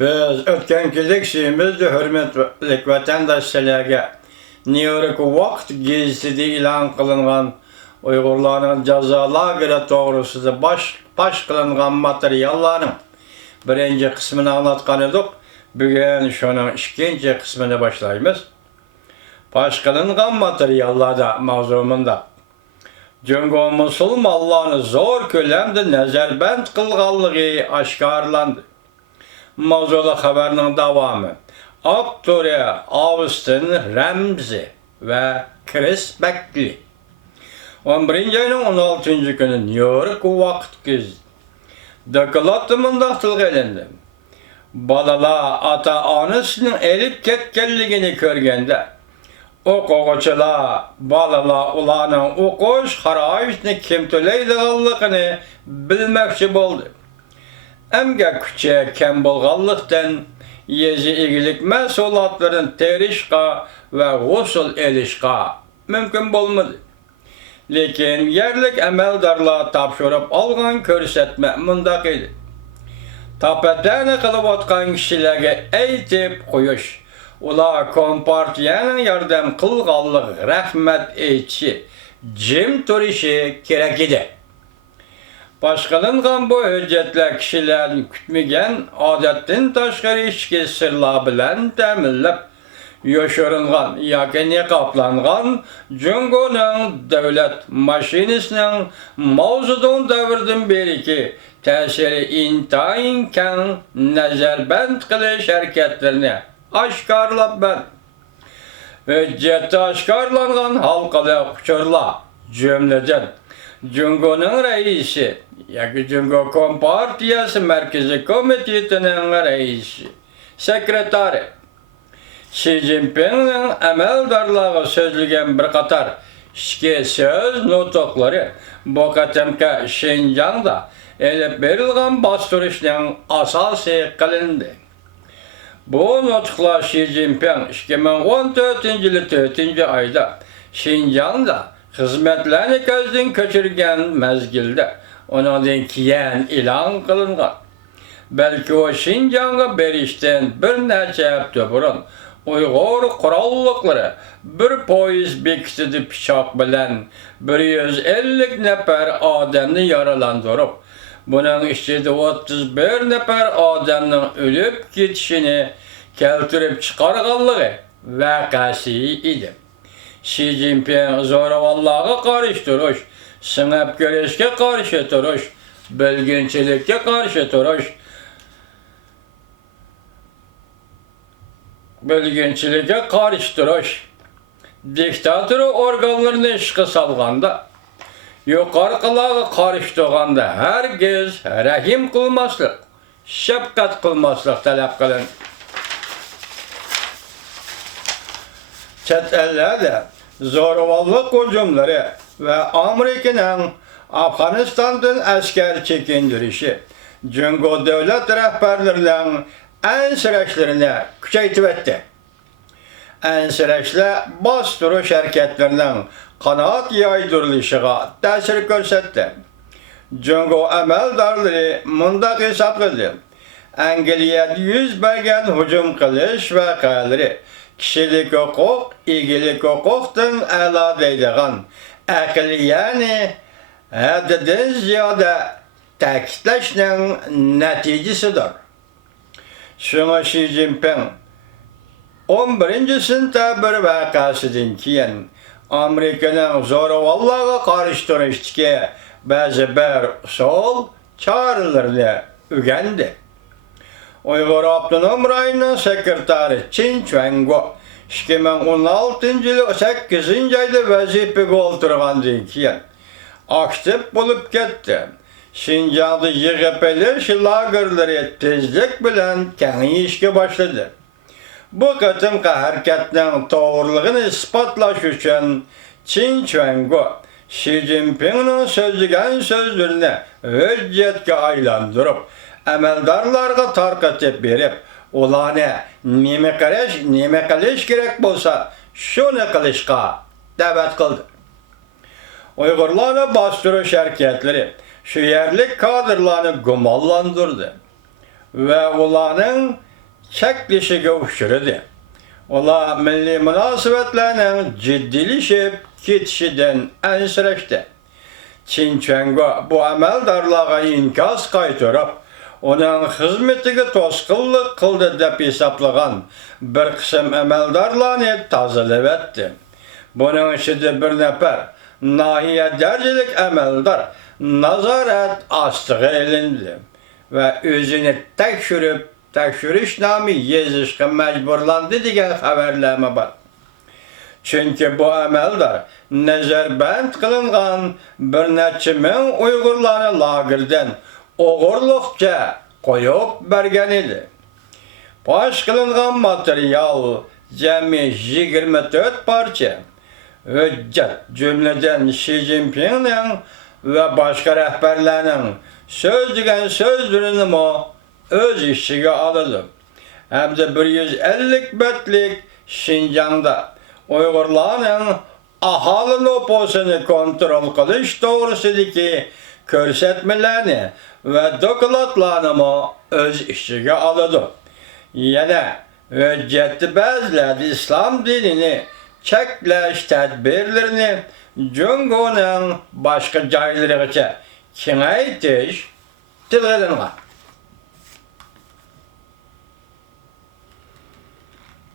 Biz ötkenkilik şeyimizde hürmetlik vatandaşlarga New York Vaqt gazetede ilan kılıngan Uygurların cazalageri toğrusida baş kılıngan materyallarının birinci kısmını anlatkan edik. Bugün şunun ikinci kısmını başlayımız. Baş kılıngan materyallarda mavzumunda Cüngo Musulmanlarını zor kölemde nezarband kılganlığı aşkarlandı. Mavzulu haberinin davamı. Aktörü Austin Ramsey ve Chris Beckley 11. ayının 16. günü New York Vaqt gazetesi dokladımında tilgelendi. Balala ata-anasının elip ketkenligini körgende o'quvchilar balalar ularning o'qish xaroyishni kim to'laydiganligini bilmoqchi bo'ldi. Emgak kuchi kam bo'lganlikdan yezi egilik mahsulotlarini terishga va g'usul elishga mumkin bo'lmadi. Lekin yerlik amaldorlar topshirib olgan ko'rsatma mundaq edi. Tapatani qilib o'tgan kishilarga aytib qo'yish, ular kompartiyaning yordam qilganlik rahmat aytishi, jim turishi kerak edi. Başqalanğan bu hüccetler kişilerin kütmegen adetten taşqari içki sırlar bilen təminlep yoşurunğan yoki niqablanğan Cüngo'nun devlet maşinisinin mavzudun davrdan beriki təsiri intayin kən nazarband qilish hareketlerini aşkarlap ben. Hüccette aşkarlanğan halkalı uçurlar cümleden Cüngo'nun reisi, yani Cüngo Kompartiyası Merkezi Komitetinin reisi, sekreteri, Xi Jinping'in emeldarlığı sözlügen bir qatar işki söz notokları bu katemke Şinjan'da elip verilgen bastırışının asası kılındı. Bu notukla Xi Jinping 2014 yılı 4. ayda Şinjan'da hizmetlerini gözden köçürgen mezgilde ondan kiyen ilan kılıngan. Belki o Şinjan'a berişten bir neçe hafta burun Uygur kurallıkları bir poyiz bekitidi pişak bilen 150 nefer adamını yaralandırıp bunun içinde 31 nefer adamının ölüp gitişini keltirip çıkarganlığı vakası idi. Xi Jinping zoravallığa karşı duruş, sınıf görüşke karşı duruş, bölgünçülükке karşı duruş, diktatörü organlarını işe salganda, yukarıkılağı karıştırganda herkes rahim kılmaslık, şefkat kılmaslık talep kılın. Çet ellerde zorballık hücumları ve Amerika'nın Afganistan'dan asker çekindirişi Cüngo devlet rehberlerinin en süreçlerini küçeytip etti. En süreçle bastırış hareketlerinin kanaat yaydırılışına tesir görsetti. Cüngo emeldarları mundaq hesapladı. Engeliyet yüz bergen hücum kılış vakaları kişilik hukuk, ilgilik hukuktan ela deydiğen akıl yani haddinden ziyade takitleşinin neticesidir. Şuna Xi Jinping 11. sentabr vakasıdan keyin Amerika'nın zoravallığa karıştırıştaki bazı bir sol çağrılarını öğrendi. Uygur Abdunum Rayı'nın sekreteri Qin Chuanguo 2016 yılı 8. ayda vazifeye oturgandan keyin aktif bulup ketdi. Şinjan'da YGP'ler lagerleri tezlik bilen kengeyişke başladı. Bu katımki hareketinin doğruluğunu ispatlaş için Qin Chuanguo Xi Jinping'in sözlügen sözlerini hüccetke aylandırıp emeldarlarga tarqatib berib, ularni nima qilish kerak bo'lsa, shuni qilishga da'vat qildi. Uyg'urlarni bostirish harakatlari shu yerlik kadrlarni gumonlantirdi va ularning çekleşige uçurdu. Ola milli münasebetlerinin ciddilişip ketişiden ensirişti. Çinçengo bu ameldarlığa inkas kaytırıp, onun hizmetine toskıllık kıldı dep hesaplagan bir kısım ameldarlarını tazılıp etti. Bunun içinde bir nefer nahiye dercelik ameldar nazaret astığı elindi ve özünü tekşürüşname yazışga mecburlandı degan haberleme var. Çünkü bu ameldar nezerband kılıngan bir neçe ming Uygurlarını lagirden oğurlukça koyup bergen idi. Baş kılıngan materyal cemi 24 parça. Hüccet cümleden Xi Jinping'in ve başka rehberlerinin söz diyen sözlerini mo öz işçiye alındı. Hem de 150 betlik Şinjan'da Uygurların ahali nüfusunu kontrol kılış doğrusundaki körsetmelerini ve doklatlarını mo öz işçiye alındı. Yine hüccetli bazıları İslam dinini çekleş tedbirlerini Cungo'nun başka caylarıca kengaytiş tilgedinler.